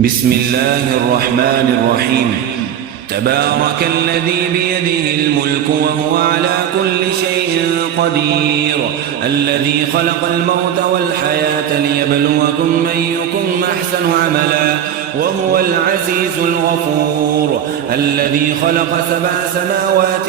بسم الله الرحمن الرحيم. تبارك الذي بيده الملك وهو على كل شيء قدير، الذي خلق الموت والحياة ليبلوكم أيكم أحسن عملا وهو العزيز الغفور، الذي خلق 7 سماوات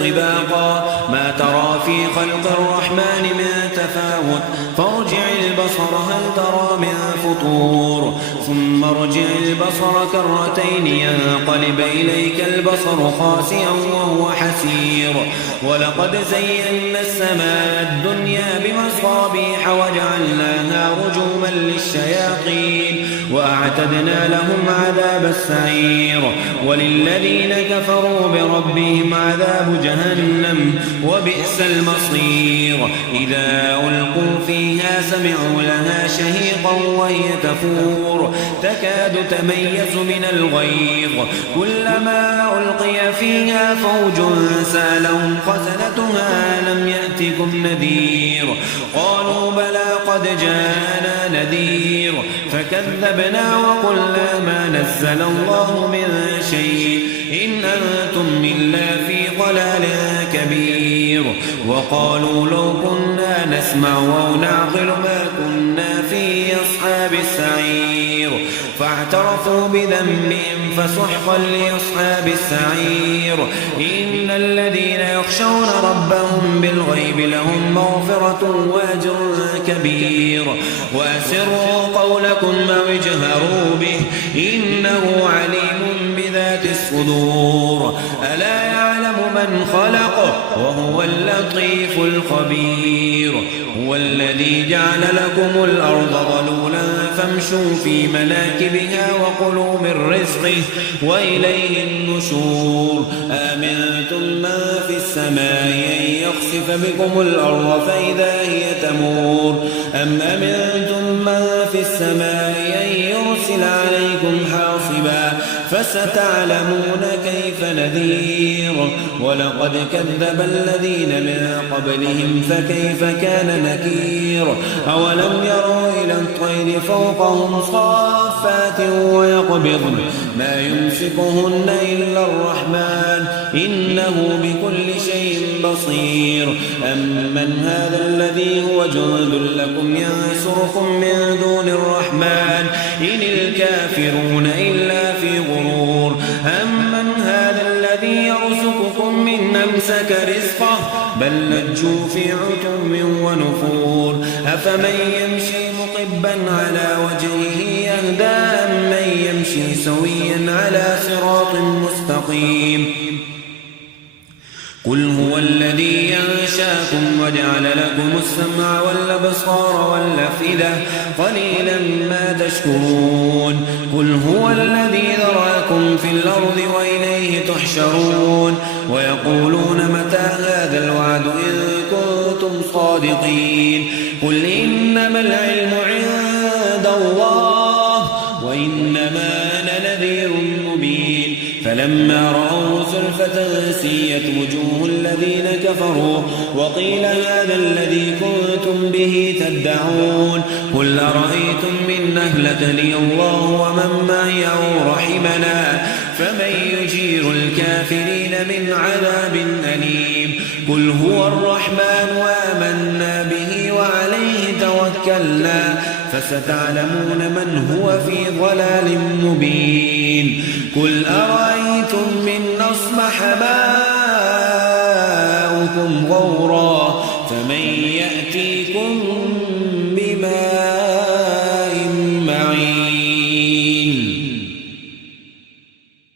طباقا ما ترى في خلق الرحمن من تفاوت، فارجع البصر هل ترى من فطور، ثم ارجع البصر كرتين ينقلب إليك البصر خاسئا وهو حسير، ولقد زينا السماء الدنيا بمصابيح وجعلناها رجوما للشياطين وأعتدنا لهم عذاب السعير، وللذين كفروا بربهم عذاب جهنم وبئس المصير. إذا ألقوا فيها سمعوا لها شهيقا وهي تفور تكاد تميز من الغيظ، كلما ألقي فيها فوج سألهم خزنتها لم يأتكم نذير، قالوا بلى قد جاءنا نذير فكذبنا وقلنا ما نزل الله من شيء إن أنتم إلا في ضلال كبير، وقالوا لو كنا نسمع أو نعقل ما كنا في أصحاب السعير، فاعترفوا بذنبهم فسحقا لأصحاب السعير. إن الذين يخشون ربهم بالغيب لهم مغفرة وأجر كبير، وأسروا قولكم أو اجهروا به إنه عليم بذات الصدور، ألا يعلم من خلق وهو اللطيف الخبير. هو الذي جعل لكم الأرض ظلولا فامشوا في مناكبها وكلوا من رزقه وإليه النشور. آمنتم من في السماء أن يخسف بكم الأرض فإذا هي تمور، أم أمنتم من في السماء أن يرسل عليكم حاصبا فستعلمون كيف نذير. ولقد كذب الذين من قبلهم فكيف كان نكير. أولم يروا إلى الطير فوقهم صافات ويقبضن ما يمسكهن إلا الرحمن إنه بكل شيء بصير. أمن هذا الذي هو جند لكم ينصركم من دون الرحمن إن الكافرون إلا في غرور. أمن هذا الذي يرزقكم من أمسك رزقه بل لجوا في عتم ونفور. أفمن يمشي مقبا على وجهه يهدى أمن يمشي سويا على صراط مستقيم. قل هو الذي ينشاكم وجعل لكم السمع والأبصار والأفئدة قليلا ما تشكرون. قل هو الذي ذرأكم في الأرض وإليه تحشرون. ويقولون متى هذا الوعد إن كنتم صادقين. قل إنما العلم عند الله وإنما أنا نذير مبين. فلما رأوا زلفة سيئت وجوه الذين كفروا وقيل هذا الذي كنتم به تدعون. قل أرأيتم من أهلكني الله ومن معي أو رحمنا فمن يجير الكافرين من عذاب أليم. قل هو الرحمن وآمنا به وعليه توكلنا فستعلمون من هو في ضلال مبين. قل أرأيتم من أصبح ماؤكم غورا